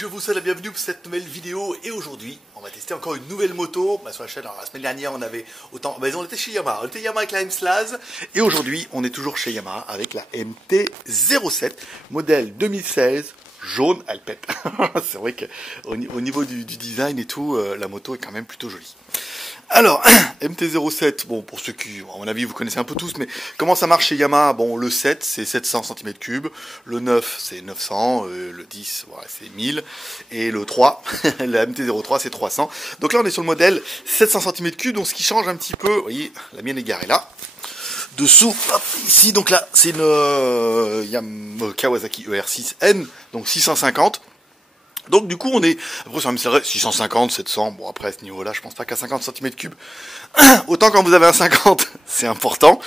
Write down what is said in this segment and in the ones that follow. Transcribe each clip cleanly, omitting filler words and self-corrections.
je vous souhaite la bienvenue pour cette nouvelle vidéo et aujourd'hui on va tester encore une nouvelle moto sur la chaîne. Alors, la semaine dernière on avait autant, on était chez Yamaha, on était Yamaha avec la M-Slaz et aujourd'hui on est toujours chez Yamaha avec la MT-07 modèle 2016 jaune, elle pète. C'est vrai qu'au niveau du design et tout, la moto est quand même plutôt jolie. Alors, MT-07, bon, pour ceux qui, à mon avis, vous connaissez un peu tous, mais comment ça marche chez Yamaha? Bon, le 7, c'est 700 cm3, le 9, c'est 900, le 10, voilà, c'est 1000, et le 3, la MT-03, c'est 300. Donc là, on est sur le modèle 700 cm3, donc ce qui change un petit peu, vous voyez, la mienne est garée là. Dessous, hop, ici, donc là, c'est une Kawasaki ER6N, donc 650. Donc du coup on est, après ça me serait 650, 700, bon après à ce niveau là je pense pas qu'à 50 cm3, autant quand vous avez un 50 c'est important,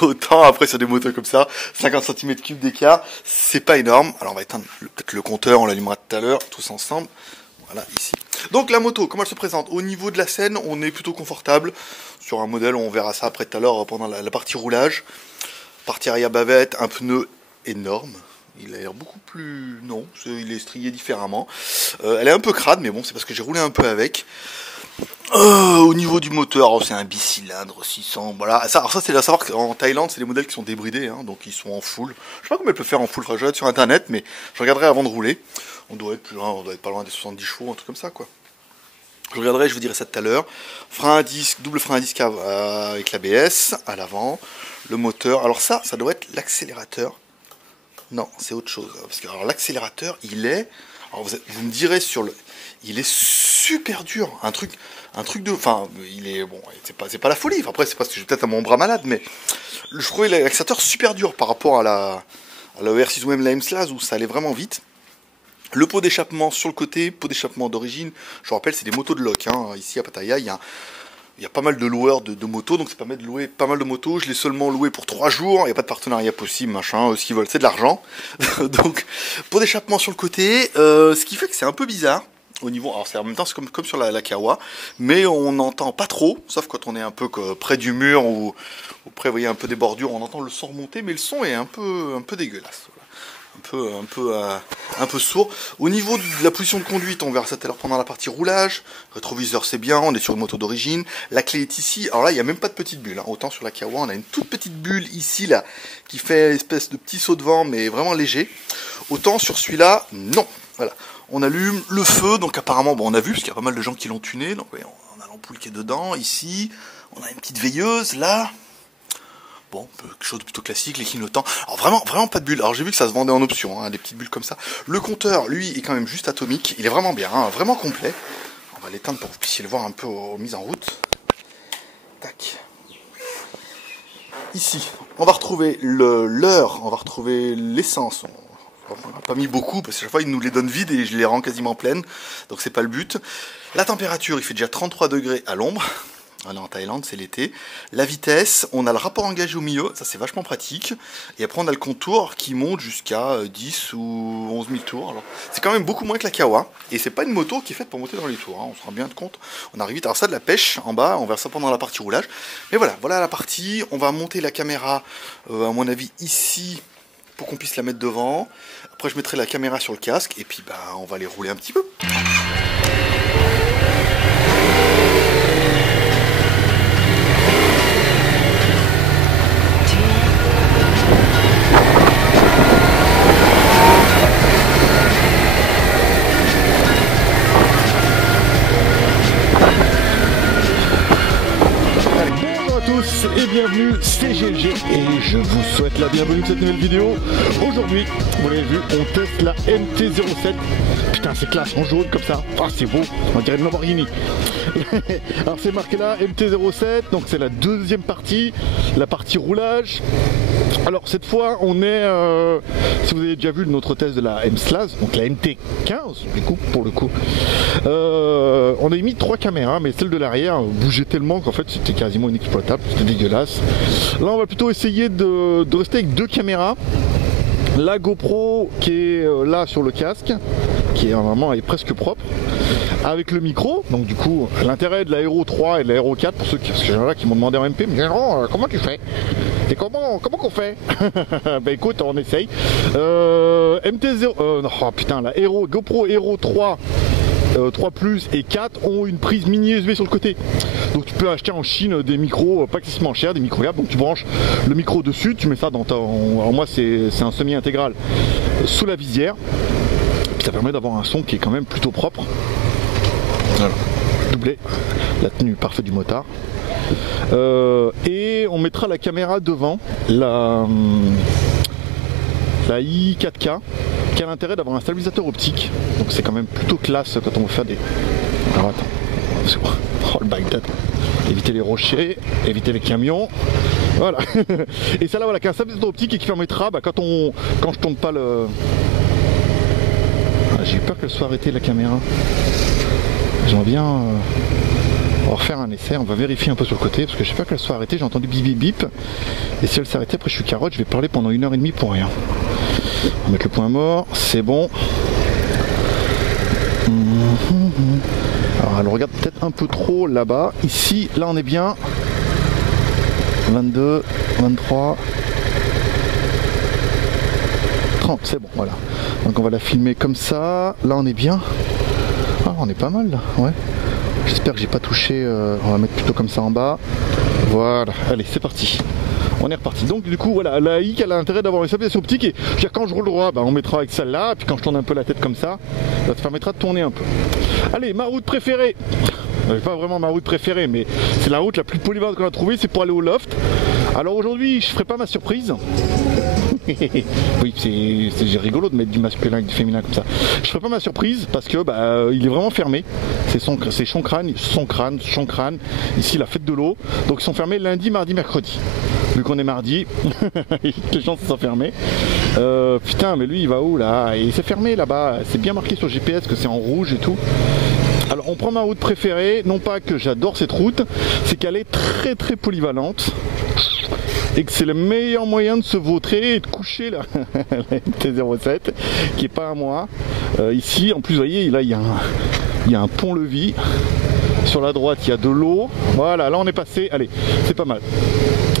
autant après sur des motos comme ça, 50 cm3 d'écart, c'est pas énorme. Alors on va éteindre peut-être le compteur, on l'allumera tout à l'heure, tous ensemble, voilà ici. Donc la moto, comment elle se présente? Au niveau de la scène, on est plutôt confortable, sur un modèle, on verra ça après tout à l'heure pendant la partie roulage, partie arrière bavette, un pneu énorme. Il a l'air beaucoup plus... Non, il est strié différemment. Elle est un peu crade, mais bon, c'est parce que j'ai roulé un peu avec. Au niveau du moteur, c'est un bicylindre 600, voilà. Alors ça, c'est à savoir qu'en Thaïlande, c'est des modèles qui sont débridés, hein, donc ils sont en full. Je sais pas comment elle peut faire en full, je regarde sur internet, mais je regarderai avant de rouler. On doit être pas loin des 70 chevaux, un truc comme ça, quoi. Je regarderai, je vous dirai ça tout à l'heure. Frein à disque, double frein à disque avec l'ABS à l'avant. Le moteur, alors ça doit être l'accélérateur. Non, c'est autre chose. Parce que l'accélérateur, il est... Alors vous me direz il est super dur. Un truc de... Enfin, il est... Bon, c'est pas la folie. Après, c'est parce que j'ai peut-être mon bras malade, mais... Je trouvais l'accélérateur super dur par rapport à la ER6 ou même la M-Slaz où ça allait vraiment vite. Le pot d'échappement sur le côté, pot d'échappement d'origine. Je vous rappelle, c'est des motos de loc. Hein. Ici, à Pattaya, il y a pas mal de loueurs de motos, donc ça permet de louer pas mal de motos. Je l'ai seulement loué pour 3 jours, il n'y a pas de partenariat possible, machin, ce qu'ils veulent, c'est de l'argent. Donc, pot d'échappement sur le côté, ce qui fait que c'est un peu bizarre. Au niveau, alors c'est en même temps c'est comme sur la Kawa, mais on n'entend pas trop, sauf quand on est un peu près du mur ou près, vous voyez, un peu des bordures, on entend le son remonter, mais le son est un peu dégueulasse. Un peu sourd. Au niveau de la position de conduite, on verra ça tout à l'heure pendant la partie roulage. Rétroviseur, c'est bien, on est sur une moto d'origine. La clé est ici. Alors là, il n'y a même pas de petite bulle. Hein. Autant sur la Kawa, on a une toute petite bulle ici, là, qui fait une espèce de petit saut de vent, mais vraiment léger. Autant sur celui-là, non. Voilà. On allume le feu, donc apparemment, bon, on a vu, parce qu'il y a pas mal de gens qui l'ont tuné. Donc, ouais, on a l'ampoule qui est dedans, ici. On a une petite veilleuse, là. Bon, quelque chose de plutôt classique, les clignotants. Alors vraiment pas de bulles. Alors j'ai vu que ça se vendait en option, hein, des petites bulles comme ça. Le compteur, lui, est quand même juste atomique. Il est vraiment bien, hein, vraiment complet. On va l'éteindre pour que vous puissiez le voir un peu aux mises en route. Tac. Ici, on va retrouver l'heure, on va retrouver l'essence. On n'a pas mis beaucoup parce que chaque fois il nous les donne vides et je les rends quasiment pleines. Donc c'est pas le but. La température, il fait déjà 33 degrés à l'ombre. Voilà, en Thaïlande, c'est l'été. La vitesse, on a le rapport engagé au milieu, ça c'est vachement pratique. Et après, on a le contour qui monte jusqu'à 10 ou 11 000 tours. Alors, c'est quand même beaucoup moins que la Kawa. Et c'est pas une moto qui est faite pour monter dans les tours, hein, on se rend bien compte. On arrive vite. Alors ça, de la pêche en bas, on verra ça pendant la partie roulage. Mais voilà la partie. On va monter la caméra, à mon avis, ici, pour qu'on puisse la mettre devant. Après, je mettrai la caméra sur le casque. Et puis, on va aller rouler un petit peu. Et bienvenue, c'est GLG et je vous souhaite la bienvenue de cette nouvelle vidéo. Aujourd'hui, vous l'avez vu, on teste la MT-07. Putain, c'est classe en jaune comme ça. Ah, c'est beau, on dirait une Lamborghini. Alors c'est marqué là, MT-07, donc c'est la deuxième partie, la partie roulage. Alors cette fois, on est, si vous avez déjà vu notre test de la M-Slaz, donc la MT-15 du coup, pour le coup, on a mis 3 caméras, mais celle de l'arrière bougeait tellement qu'en fait c'était quasiment inexploitable, c'était dégueulasse. Là on va plutôt essayer de rester avec 2 caméras. La GoPro qui est là sur le casque, qui est vraiment est presque propre, avec le micro. Donc du coup, l'intérêt de l'Aero 3 et de l'Aero 4, pour ceux qui, parce que j'en ai qui m'ont demandé en MP, mais comment tu fais? Et comment qu'on fait? Bah écoute, on essaye. MT0, oh putain, la GoPro Hero 3 Plus et 4 ont une prise mini USB sur le côté. Donc tu peux acheter en Chine des micros pas excessivement chers, des micros câbles. Donc tu branches le micro dessus, tu mets ça dans ton... Alors moi c'est un semi-intégral sous la visière. Puis ça permet d'avoir un son qui est quand même plutôt propre. Voilà. Doublé. La tenue parfaite du motard. Et on mettra la caméra devant, la i4K, qui a l'intérêt d'avoir un stabilisateur optique. Donc c'est quand même plutôt classe quand on veut faire des... Alors attends, oh le Bagdad, éviter les rochers, éviter les camions, voilà. Et celle-là voilà, qui a un stabilisateur optique et qui permettra, bah, quand je tourne pas le... Ah, j'ai eu peur qu'elle soit arrêtée la caméra. J'aimerais bien... On va refaire un essai, on va vérifier un peu sur le côté, parce que j'ai peur qu'elle soit arrêtée, j'ai entendu bip bip bip. Et si elle s'arrêtait, après je suis carotte, je vais parler pendant 1h30 pour rien. On va mettre le point mort, c'est bon. Alors elle regarde peut-être un peu trop là-bas. Ici, là on est bien. 22, 23, 30, c'est bon, voilà. Donc on va la filmer comme ça. Là on est bien. Ah, on est pas mal là, ouais. J'espère que j'ai pas touché, on va mettre plutôt comme ça en bas. Voilà, allez c'est parti. On est reparti. Donc du coup voilà, la i elle a l'intérêt d'avoir une stabilisation optique et quand je roule droit, bah, on mettra avec celle-là, puis quand je tourne un peu la tête comme ça te permettra de tourner un peu. Allez, ma route préférée. Pas vraiment ma route préférée, mais c'est la route la plus polyvalente qu'on a trouvée, c'est pour aller au loft. Alors aujourd'hui, je ferai pas ma surprise. Oui, c'est rigolo de mettre du masculin avec du féminin comme ça. Je ferai pas ma surprise parce que bah, il est vraiment fermé. C'est son crâne. Ici, la fête de l'eau. Donc ils sont fermés lundi, mardi, mercredi. Vu qu'on est mardi, les gens se sont fermés. Putain, mais lui, il va où là? Et c'est fermé là-bas. C'est bien marqué sur le GPS que c'est en rouge et tout. Alors on prend ma route préférée, non pas que j'adore cette route, c'est qu'elle est très très polyvalente et que c'est le meilleur moyen de se vautrer et de coucher la MT-07 qui est pas à moi. Ici en plus vous voyez là il y a un pont-levis, sur la droite il y a de l'eau, voilà là on est passé, allez c'est pas mal.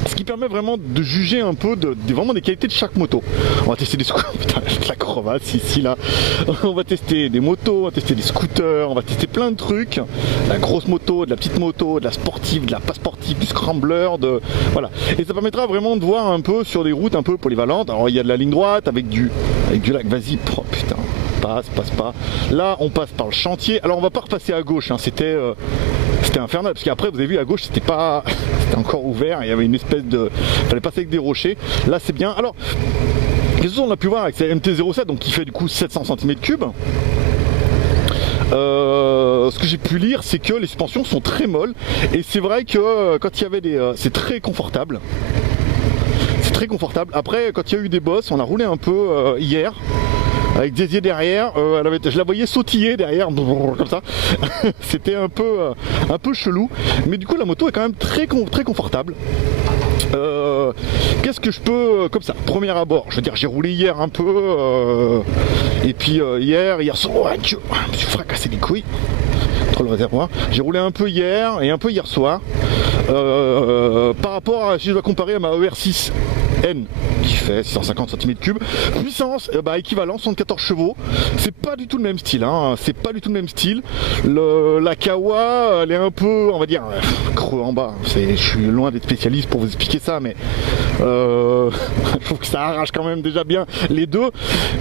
Ce qui permet vraiment de juger un peu vraiment des qualités de chaque moto. On va tester des scooters, putain la crevasse ici là. On va tester des motos, on va tester des scooters, on va tester plein de trucs. De la grosse moto, de la petite moto, de la sportive, de la pas sportive, du scrambler, voilà. Et ça permettra vraiment de voir un peu sur des routes un peu polyvalentes. Alors il y a de la ligne droite avec du lac, vas-y, oh, putain. Passe pas. Là on passe par le chantier. Alors on va pas repasser à gauche, hein. C'était infernal parce qu'après vous avez vu à gauche c'était encore ouvert, il y avait une espèce de... fallait passer avec des rochers. Là c'est bien. Alors qu'est-ce qu'on a pu voir avec cette MT-07 donc qui fait du coup 700 cm3. Ce que j'ai pu lire c'est que les suspensions sont très molles et c'est vrai que quand il y avait c'est très confortable. C'est très confortable. Après quand il y a eu des bosses, on a roulé un peu hier. Avec Désier derrière, je la voyais sautiller derrière, comme ça. C'était un peu chelou. Mais du coup, la moto est quand même très confortable. Qu'est-ce que je peux, comme ça, premier abord, je veux dire, j'ai roulé hier un peu. Et puis hier soir, oh, je me suis fracassé les couilles. Entre le réservoir. J'ai roulé un peu hier et un peu hier soir. Par rapport à, si je dois comparer à ma ER6 N qui fait 650 cm3, puissance équivalent 74 chevaux, c'est pas du tout le même style, hein. C'est pas du tout le même style. La Kawa elle est un peu, on va dire, creux en bas, je suis loin d'être spécialiste pour vous expliquer ça, mais je trouve que ça arrache quand même déjà bien les deux,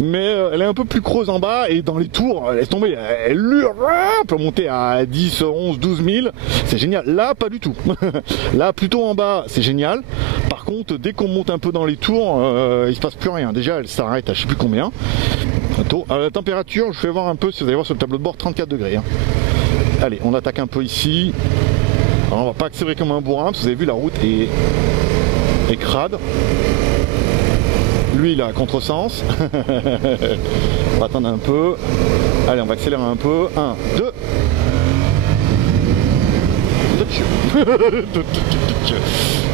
mais elle est un peu plus creuse en bas et dans les tours, laisse tomber, elle hurle, elle peut monter à 10, 11, 12 000, c'est génial. Là pas du tout. Là plutôt en bas c'est génial. Par contre dès qu'on monte un peu dans les tours, il se passe plus rien. Déjà elle s'arrête à je sais plus combien. La température, je vais voir un peu, si vous allez voir sur le tableau de bord, 34 degrés. Hein. Allez, on attaque un peu ici. Alors, on va pas accélérer comme un bourrin, parce que vous avez vu la route est crade. Lui il a à contresens. On va attendre un peu. Allez, on va accélérer un peu. 1, 2.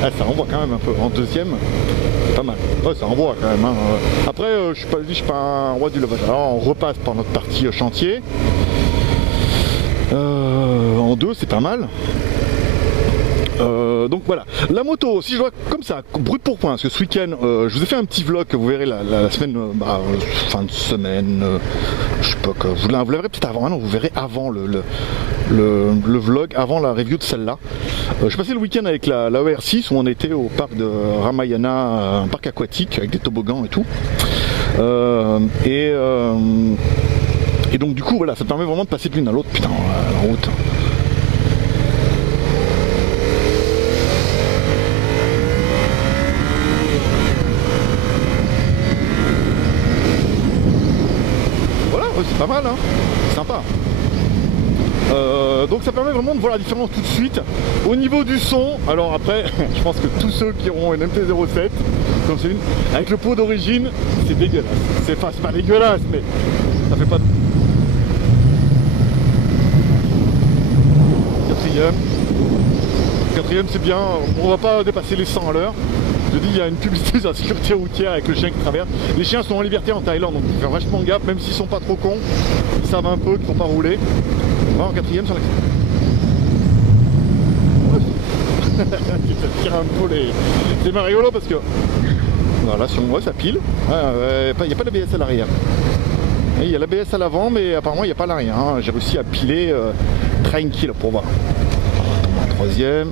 Ah, ça envoie quand même un peu. En deuxième, pas mal. Ouais, ça envoie quand même. Hein. Après, je suis pas un roi du lavage. Alors, on repasse par notre partie chantier. En deux, c'est pas mal. Donc voilà, la moto, si je vois comme ça, brut pour point, parce que ce week-end, je vous ai fait un petit vlog que vous verrez la semaine, fin de semaine, je sais pas quoi, vous la verrez peut-être avant, non, vous verrez avant le vlog, avant la review de celle-là. Je suis passé le week-end avec la ER6 où on était au parc de Ramayana, un parc aquatique avec des toboggans et tout. Et donc du coup voilà, ça permet vraiment de passer de l'une à l'autre, putain, la route. Voilà, ouais, c'est pas mal, hein, c'est sympa. Donc ça permet vraiment de voir la différence tout de suite. Au niveau du son, alors après, je pense que tous ceux qui auront une MT-07, comme c'est une, avec le pot d'origine, c'est dégueulasse. C'est pas dégueulasse, mais ça fait pas de... Quatrième c'est bien, on va pas dépasser les 100 à l'heure. Je dis, il y a une publicité sur la sécurité routière avec le chien qui traverse. Les chiens sont en liberté en Thaïlande, donc il faut faire vachement gaffe, même s'ils sont pas trop cons, ils savent un peu qu'il faut pas rouler. On va en quatrième sur l'accès. tire un peu les... C'est rigolo parce que... Voilà, si on voit, ça pile. Il n'y a pas d'ABS à l'arrière. Il y a l'ABS à l'avant, mais apparemment il n'y a pas à l'arrière. Hein. J'ai réussi à piler tranquille pour voir. Troisième.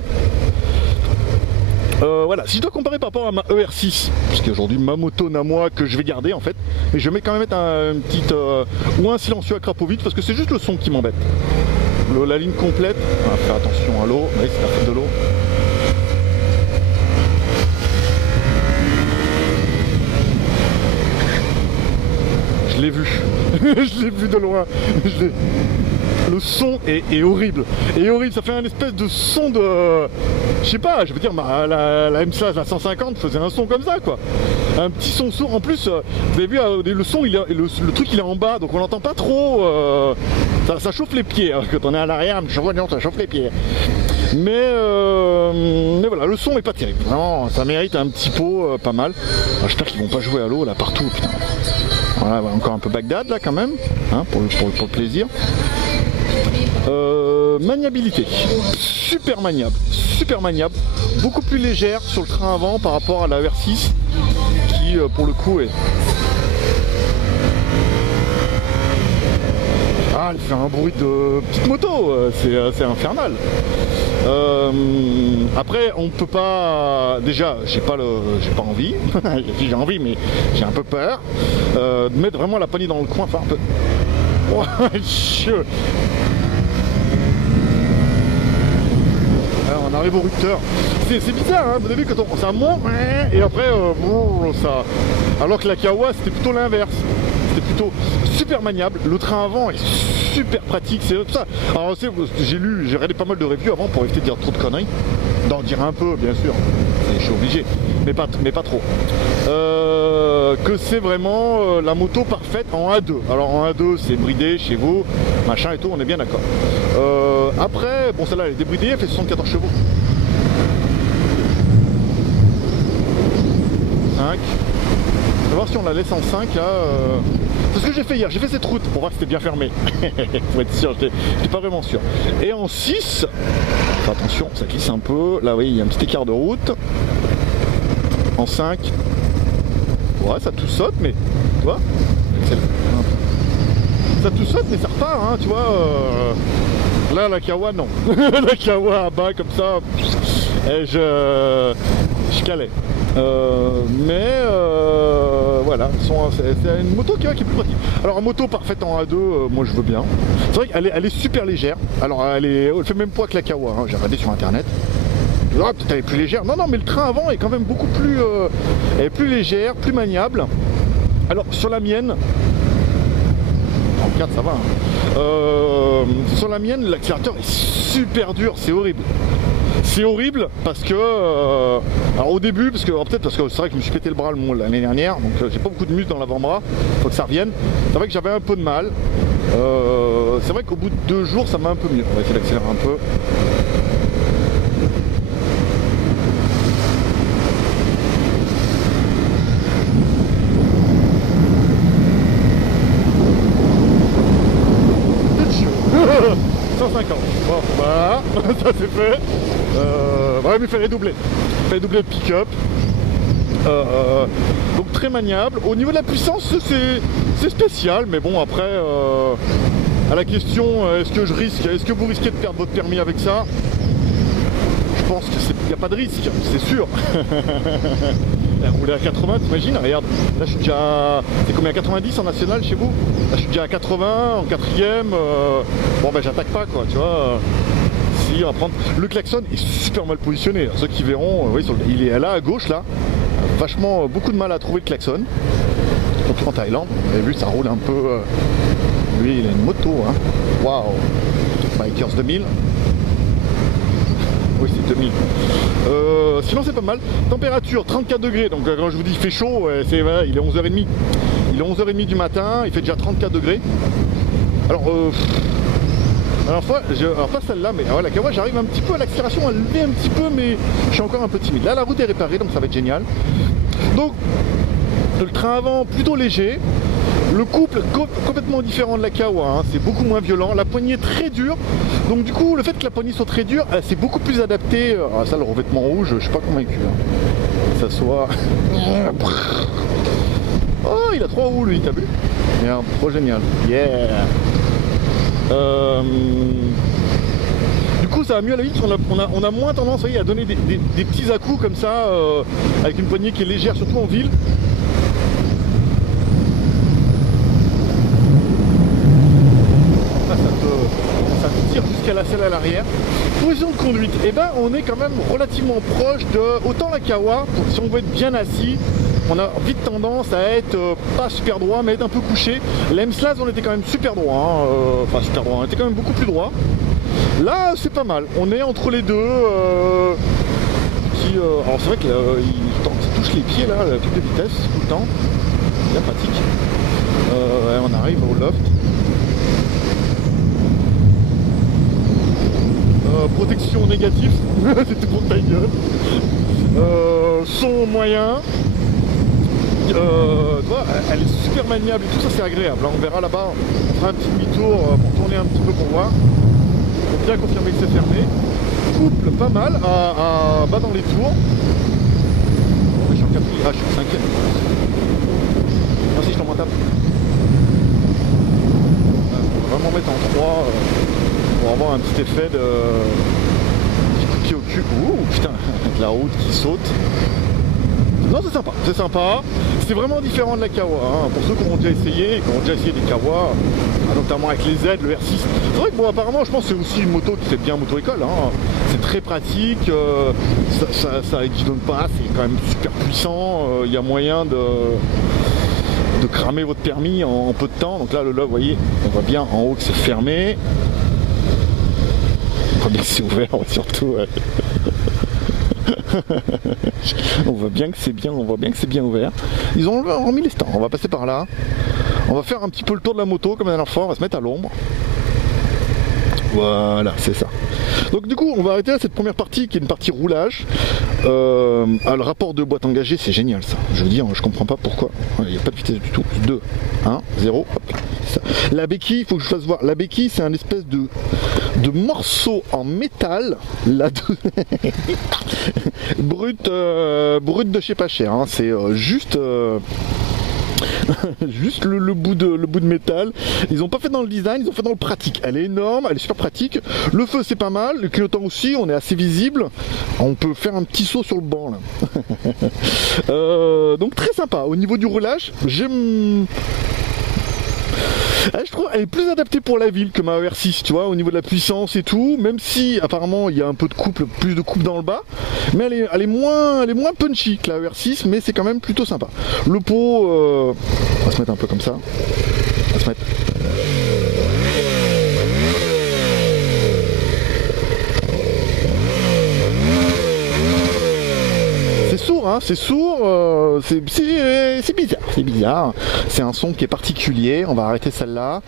Voilà, si je dois comparer par rapport à ma ER6, parce qu'aujourd'hui ma moto n'a moi que je vais garder en fait, mais je vais quand même mettre une petite ou un silencieux à Krapovic parce que c'est juste le son qui m'embête. La ligne complète, on va faire attention à l'eau, oui, c'est la faute de l'eau. Je l'ai vu, je l'ai vu de loin. Le son est horrible, ça fait un espèce de son de... Je sais pas, je veux dire, la M-Slash, la 150 faisait un son comme ça, quoi. Un petit son sourd, en plus, vous avez vu, le son, le truc il est en bas, donc on n'entend pas trop, ça chauffe les pieds, hein, quand on est à l'arrière, ça chauffe les pieds. Mais voilà, le son est pas terrible, vraiment, ça mérite un petit pot, pas mal. J'espère qu'ils vont pas jouer à l'eau, là, partout, putain. Voilà, encore un peu Bagdad, là, quand même, hein, pour le plaisir. Maniabilité, super maniable, beaucoup plus légère sur le train avant par rapport à la ER6 qui pour le coup est... Ah, elle fait un bruit de petite moto, c'est infernal. Après on peut pas, déjà j'ai pas envie, j'ai envie mais j'ai un peu peur de mettre vraiment la poignée dans le coin, enfin un peu... Oh, on arrive au rupteur. C'est bizarre, hein, vous avez vu quand ça monte et après ça. Alors que la Kawa c'était plutôt l'inverse. C'était plutôt super maniable. Le train avant est super pratique. C'est ça. Alors j'ai regardé pas mal de reviews avant pour éviter de dire trop de conneries. D'en dire un peu bien sûr. Je suis obligé. Mais pas trop. Que c'est vraiment la moto parfaite en A2. Alors en A2 c'est bridé chez vous, machin et tout, on est bien d'accord. Après, bon celle-là elle est débridée, elle fait 74 chevaux. 5. On va voir si on la laisse en 5 là. C'est ce que j'ai fait hier, j'ai fait cette route pour voir si c'était bien fermé. Pour être sûr, j'étais pas vraiment sûr. Et en 6, attention, ça glisse un peu. Là oui, il y a un petit écart de route. En 5. Ouais, ça tout saute, mais tu vois, ça tout saute, mais ça repart, hein, tu vois. Là, la Kawa, non. La Kawa à bas comme ça, et je calais. Voilà, c'est une moto qui est plus pratique. Alors, une moto parfaite en A2, moi je veux bien. C'est vrai qu'elle est super légère. Alors, elle fait même poids que la Kawa, hein, j'ai regardé sur internet. Ah, peut-être elle est plus légère. Non, mais le train avant est quand même beaucoup plus, elle est plus légère, plus maniable. Alors sur la mienne, en 4 ça va. Hein. Sur la mienne, l'accélérateur est super dur, c'est horrible. C'est horrible parce que, alors au début, peut-être parce que c'est vrai que je me suis pété le bras l'année dernière, donc j'ai pas beaucoup de muscles dans l'avant-bras, faut que ça revienne. C'est vrai que j'avais un peu de mal. C'est vrai qu'au bout de 2 jours, ça m'a un peu mieux. On va essayer d'accélérer un peu. Bon, voilà, ça c'est fait. Ouais, mais fait doubler de pick-up. Donc très maniable. Au niveau de la puissance, c'est spécial, mais bon, après, à la question, est-ce que vous risquez de perdre votre permis avec ça? Je pense qu'il n'y a pas de risque, c'est sûr. Rouler à 80, t'imagines? Regarde, là je suis déjà à... C'est combien, 90 en national chez vous? Là je suis déjà à 80, en quatrième. Bon ben j'attaque pas quoi, tu vois. Si, on va prendre... Le klaxon est super mal positionné. Ceux qui verront, oui, il est là à gauche là. Vachement, beaucoup de mal à trouver le klaxon. Surtout en Thaïlande, vous avez vu, ça roule un peu... Lui il a une moto, hein. Waouh. Bikers 2000. Oui, c'est 2000. Sinon c'est pas mal. Température 34 degrés. Donc quand je vous dis il fait chaud, voilà, il est 11h30. Il est 11h30 du matin, il fait déjà 34 degrés. Alors alors pas celle-là, mais la Kawa, j'arrive un petit peu à l'accélération, à lever un petit peu, mais je suis encore un peu timide. Là la route est réparée, donc ça va être génial. Donc le train avant plutôt léger. Le couple complètement différent de la Kawa, hein, c'est beaucoup moins violent, la poignée très dure, donc du coup le fait que la poignée soit très dure, c'est beaucoup plus adapté, ça le revêtement rouge, je suis pas convaincu, hein. Ça soit... Oh il a 3 roues lui, t'as vu? Bien, trop génial, yeah. Du coup ça va mieux à la vitesse, on a moins tendance, vous voyez, à donner des petits à-coups comme ça, avec une poignée qui est légère, surtout en ville. Ça tire jusqu'à la selle à l'arrière. Position de conduite, et ben on est quand même relativement proche de autant la Kawa, si on veut être bien assis, on a vite tendance à être pas super droit mais être un peu couché. La M-Slaz on était quand même super droit, hein, enfin super droit, on était quand même beaucoup plus droit. Là c'est pas mal, on est entre les deux. Alors c'est vrai que ça touche les pieds là, la pique de vitesse tout le temps, bien pratique. On arrive au loft. Protection négative, c'était pour ta gueule. Son moyen. Tu vois, elle est super maniable et tout ça, c'est agréable. Là, on verra là-bas, on fera un petit demi-tour pour tourner un petit peu pour voir. Pour bien confirmer que c'est fermé. Couple pas mal à bas dans les tours. Je suis en 4, je suis en 5ème. Ah si, je t'en m'en tape. On va vraiment mettre en 3. Pour avoir un petit effet de petit coup de pied au cul. Ouh putain, avec la route qui saute. Non c'est sympa, c'est sympa. C'est vraiment différent de la Kawa, hein. Pour ceux qui ont déjà essayé, des Kawa, notamment avec les Z, le R6. C'est vrai que bon apparemment je pense que c'est aussi une moto qui fait bien moto-école, hein. C'est très pratique, ça guidonne pas, c'est quand même super puissant, il y a moyen de cramer votre permis en peu de temps. Donc là, vous voyez, on voit bien en haut que c'est fermé. On voit bien que c'est ouvert, surtout. On voit bien que c'est bien ouvert. Ils ont remis les stands. On va passer par là. On va faire un petit peu le tour de la moto comme la dernière fois. On va se mettre à l'ombre. Voilà, c'est ça. Donc du coup, on va arrêter là cette première partie qui est une partie roulage. Le rapport de boîte engagée, c'est génial ça. Je veux dire, je comprends pas pourquoi. Il n'y a pas de vitesse du tout. 2, 1, 0. Hop. Ça. La béquille, il faut que je fasse voir. La béquille, c'est un espèce de morceau en métal. Là, brut de chez pas cher. Hein. C'est juste. Juste le bout de métal. Ils ont pas fait dans le design, ils ont fait dans le pratique. Elle est énorme, elle est super pratique. Le feu c'est pas mal, le clignotant aussi, on est assez visible. On peut faire un petit saut sur le banc là. Donc très sympa. Au niveau du roulage, j'aime. Je trouve qu'elle est plus adaptée pour la ville que ma R6, tu vois, au niveau de la puissance et tout, même si apparemment il y a un peu de couple, plus de couple dans le bas, mais elle est moins punchy que la R6, mais c'est quand même plutôt sympa. Le pot, on va se mettre un peu comme ça, on va se mettre... C'est sourd, c'est bizarre, c'est un son qui est particulier, on va arrêter celle-là,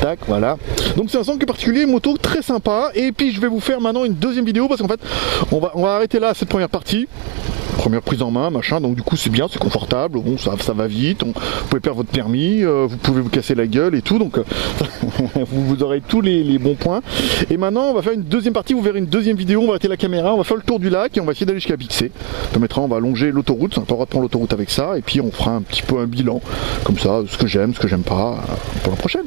tac, voilà. Donc c'est un son qui est particulier, moto très sympa, et puis je vais vous faire maintenant une deuxième vidéo, parce qu'en fait, on va arrêter là cette première partie. première prise en main, machin, donc du coup c'est bien, c'est confortable, bon ça va vite, vous pouvez perdre votre permis, vous pouvez vous casser la gueule et tout, donc vous aurez tous les bons points. Et maintenant on va faire une deuxième partie, vous verrez une deuxième vidéo, on va arrêter la caméra, on va faire le tour du lac et on va essayer d'aller jusqu'à Pixé. On va longer l'autoroute, on n'a pas le droit de prendre l'autoroute avec ça, et puis on fera un petit peu un bilan, comme ça, ce que j'aime pas, pour la prochaine.